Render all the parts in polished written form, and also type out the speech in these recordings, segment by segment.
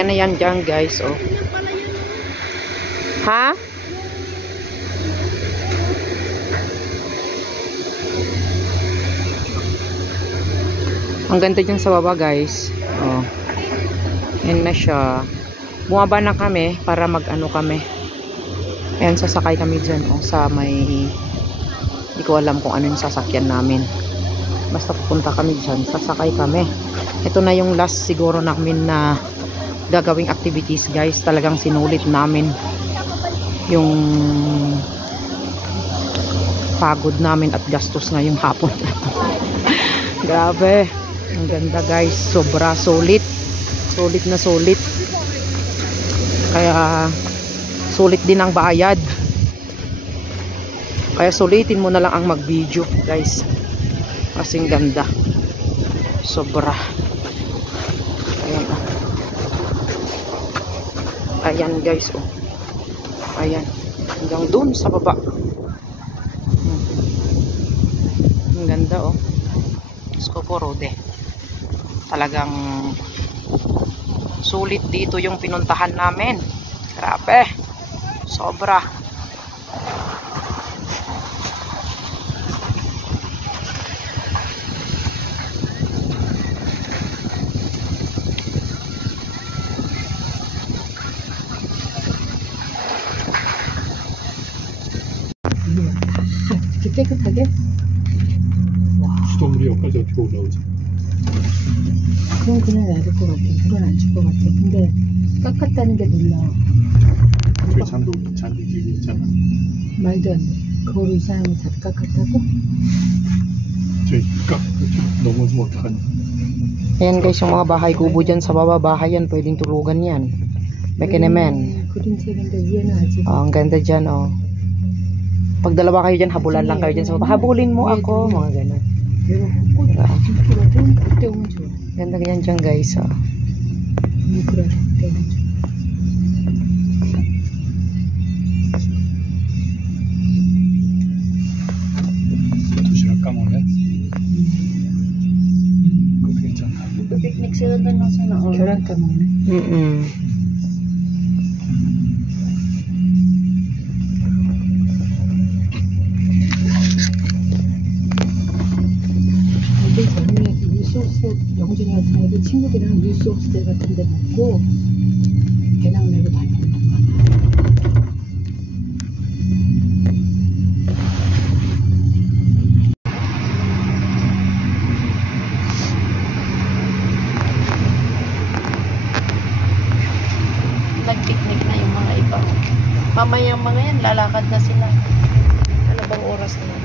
Ayan na yan dyan guys, oh. Ha? Ang ganda dyan sa baba guys. Oh. Yan na siya. Bumaba na kami para mag-ano kami. Ayan, sasakay kami dyan. Oh, sa may... Hindi ko alam kung ano yung sasakyan namin. Basta pupunta kami dyan. Sasakay kami. Ito na yung last siguro namin na gagawing activities guys. Talagang sinulit namin yung pagod namin at gastos ngayong hapon. Grabe. Ang ganda guys, sobra sulit. Sulit na sulit. Kaya sulit din ang bayad. Kaya sulitin mo na lang ang mag-video guys. Kasing ganda. Sobra. Ayan. Ayan guys, oh. Ayan. Hanggang dun sa baba. Ang ganda, oh. Skoporode. Talagang sulit dito yung pinuntahan namin. Grabe. Sobra. 이렇게 깨끗하게? 수돗물이 여기까지 어떻게 올라오지? 그건 그냥 놔둘 것 같아. 물은 안 줄 것 같아. 근데 깎았다는 게 놀라워. 저기 잔디 길이 있잖아. 말도 안 돼. 거울 이상하면 다 깎았다고? 저기 넘어지면 어떡하냐. Ayan guys, yung mga bahay kubo dyan sa baba. Bahay yan, pwedeng tulugan yan. Mekenemen. 그림책인데 위에는 아직. Oh, ang ganda dyan, oh. Pag dalawa kayo dyan, habulan lang kayo dyan sa baba. Habulin mo ako, mga ganun. 내가 꽃 피거든. 그때 오면 좋아. Ganda ganyan dyan guys, oh. 그래. 그때 오면 좋아. 도시락 까먹네. 그것도 괜찮다. 피크닉 세운다 나서는 계란 까먹네. 뉴스호스텔, 영준이 같은 애들 친구들이랑 뉴스호스텔 같은 데 먹고 배낭 메고 다닌단 말이야. Nag-picnic na yung mga iba. Mamaya mga yan, lalakad na sila. Ano bang oras na?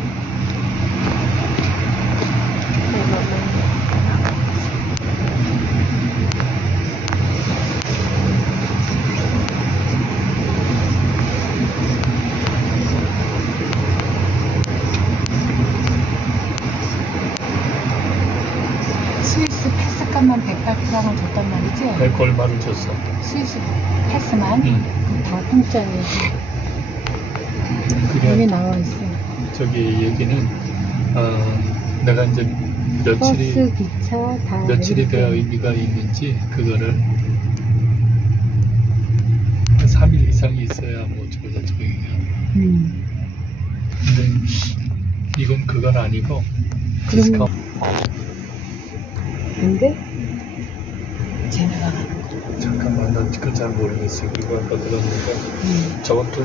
스위스 패스값만 108프랑을 줬단 말이지? 100 얼마를 줬어? 스위스 패스만? 응. 다 공짜예요. 그게 여기 나와 있어. 저기 얘기는 내가 이제 버스, 기차 다 며칠이 되어 의미가 있는지 그거를 한 3일 이상이 있어야 뭐 저거 얘기야. 근데 이건 그건 아니고 디스카운트. 근데 쟤네가 가는 거. 잠깐만, 나 그건 잘 모르겠어. 그리고 아까 들었는데 저건 또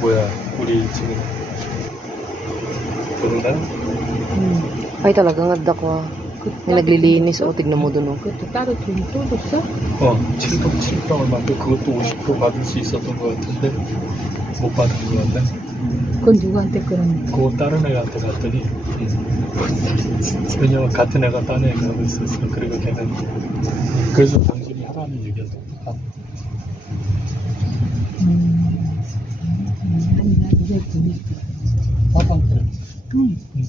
뭐야, 우리 지금 도로나? Ay talagang ganda ko. May naglilinis, oh, tignan mo dun, oh. 그것도 따로 돈 또 줬어? 7평을 만들 그것도 50% 받을 수 있었던 것 같은데 못 받은 것 같네. 그건 누구한테 그러는 그거 다른 애한테 갔더니 왜냐면 같은 애가 다른 애가 하고 있었어. 그리고 걔는 그래서 당신이 하라는 얘기가 똑똑하고. 아니 난 이게 보니까 그래.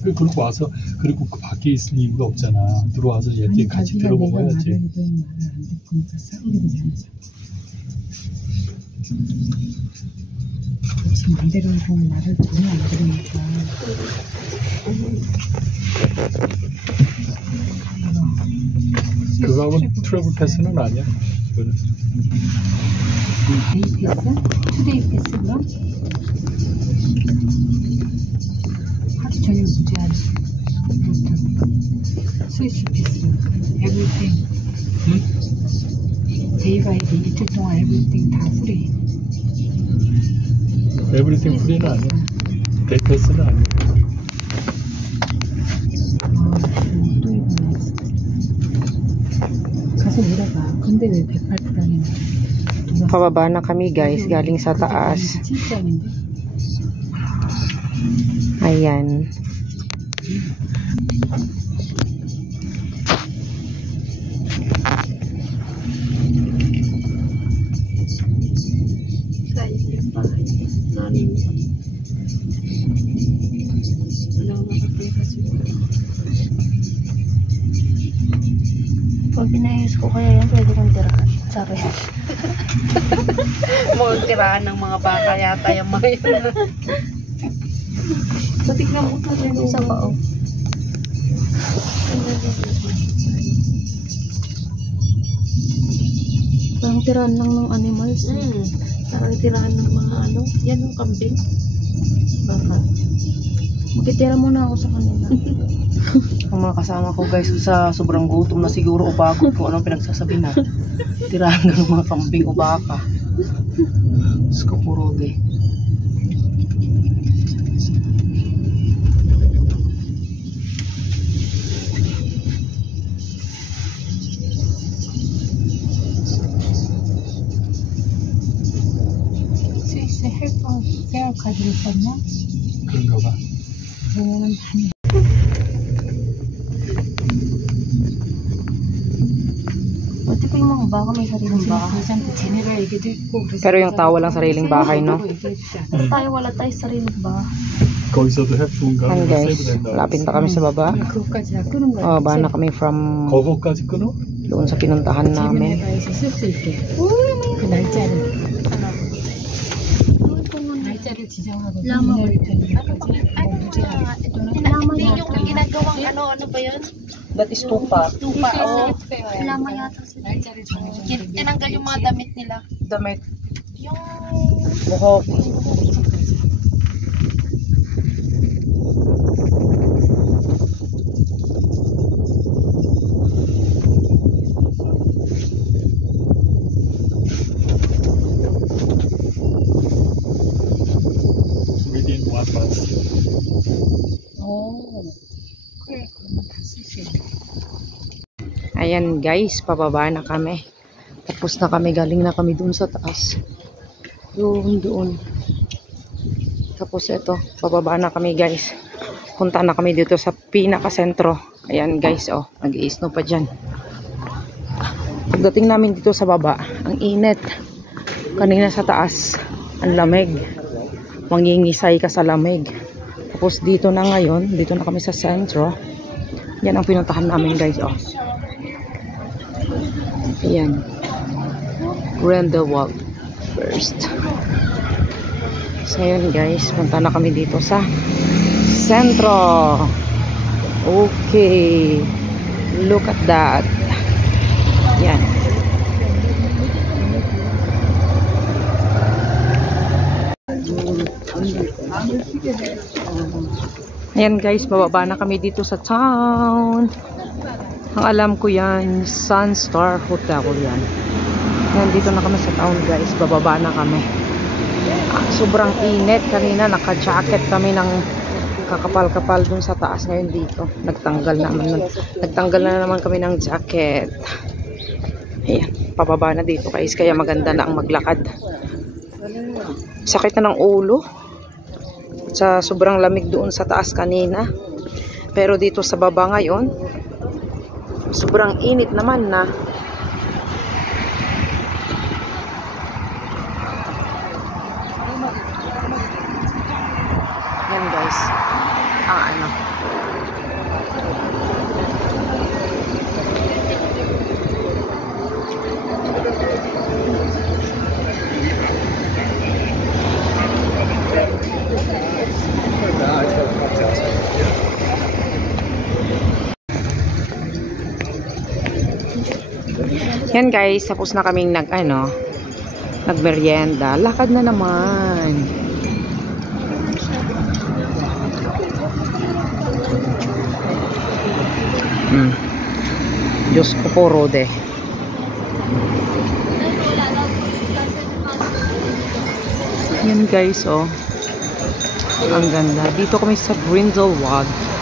그리고 와서 그리고 그 밖에 있을 이유가 없잖아. 들어와서 얘한테 같이 들어먹어야지. 말을 안 듣고 싸우게 되잖아. 지 맘대로 보면 말을 전혀 안 들으니까. 그거하고 트래블 패스는 아니야. 그거는. 데이 패스? 투데이 패스 그럼? 하루 종일 무제한. 스위스 패스. 에브리띵. 데이 바이 데이 이틀 동안 에브리띵 다 프리. 에브리띵 프리는 아니야. 데이 패스는 아니야. 또 이거네. 가서 물어봐. 근데 왜 108%라는 Pababa na kami guys, galing sa taas. Ayan. Pag pinayos ko kaya yan, pwede kong tirahan. Sabi. Mukhang tirahan ng mga baka yata yung mga yun. Patignan mo ito dyan isa pa, oh. Parang tirahan lang ng animals. Parang tirahan ng mga ano. Yan yung kambing. Baka. Magtitira muna ako sa kanila. Ang mga kasama ko guys, sa sobrang gutom na siguro o pagod kung anong pinagsasabi na. Tirahan ng mga kambing o baka. Skupuroge. 스위스 헬퍼 페어 카드를 썼나? 그런가 봐. 그러면은 많이 Pati pa yung mga baka may sariling baka. 그래서 쟤네가 얘기도 했고 Pero yung tao walang sariling bahay, no? Tayo wala tayo sariling baka. 거기서도 해프인가? Ayan guys, lapit na kami sa baba. 그것까지 다 끄는 거야. Ba na kami from 거거까지 끊어? doon sa pinuntahan namin. 제미네바에서 쓸 수 있게 그 날짜를 날짜를 지정하고 Lamang. 무제한 Lamang yung ginagawang ano ba yun? That is tupa. Tupa, o. Lamang yata sila. 날짜를 정해줘. Tinanggal yung mga damit nila. Damit. Yung... Buhok. Within 1 month. 그래 그러면 다 쓸 수 있네. Ayan guys, pababa na kami. Tapos na kami, galing na kami doon sa taas. Doon. Tapos ito, pababa na kami guys. Punta na kami dito sa pinaka-sentro. Ayan guys, oh, nag-i-snow pa dyan. Pagdating namin dito sa baba, ang init. Kanina sa taas, ang lamig. Mangingisay ka sa lamig. Tapos dito na ngayon, dito na kami sa sentro. Yan ang pinuntahan namin guys, oh. Ayan. Grindelwald first. So yun guys, punta na kami dito sa sentro. Okay. Look at that. Yan. Ayan guys, bababa na kami dito sa town. Ang alam ko yan, Sunstar Hotel yan. Ayan, dito na kami sa town guys, bababa na kami. Sobrang init, kanina naka-jacket kami ng kakapal-kapal dun sa taas. Ngayon dito, nagtanggal na naman kami ng jacket. Ayan, pababa na dito guys, kaya maganda na ang maglakad. Sakit na ng ulo sa sobrang lamig doon sa taas kanina, pero dito sa baba ngayon sobrang init naman na. Yan guys ang ano, Yan guys, tapos na kaming nagmerienda. Lakad na naman. Diyos ko po, Rode. Yan guys, oh. Ang ganda. Dito kami sa Grindelwald.